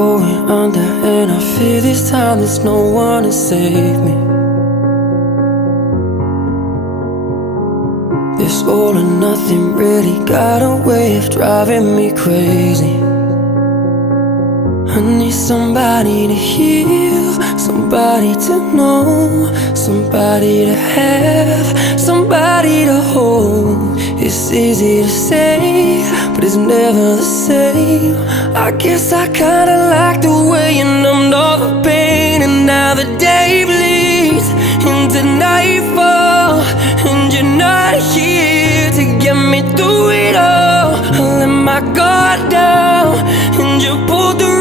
going under, and I fear this time there's no one to save me. This all or nothing really got a way of driving me crazy. I need somebody to heal, somebody to know, somebody to have, somebody to hold. It's easy to say, but it's never the same. I guess I kinda like the way you numbed all the pain, and now the day bleeds into nightfall, and you're not here to get me through it all. I let my guard down, and you pulled the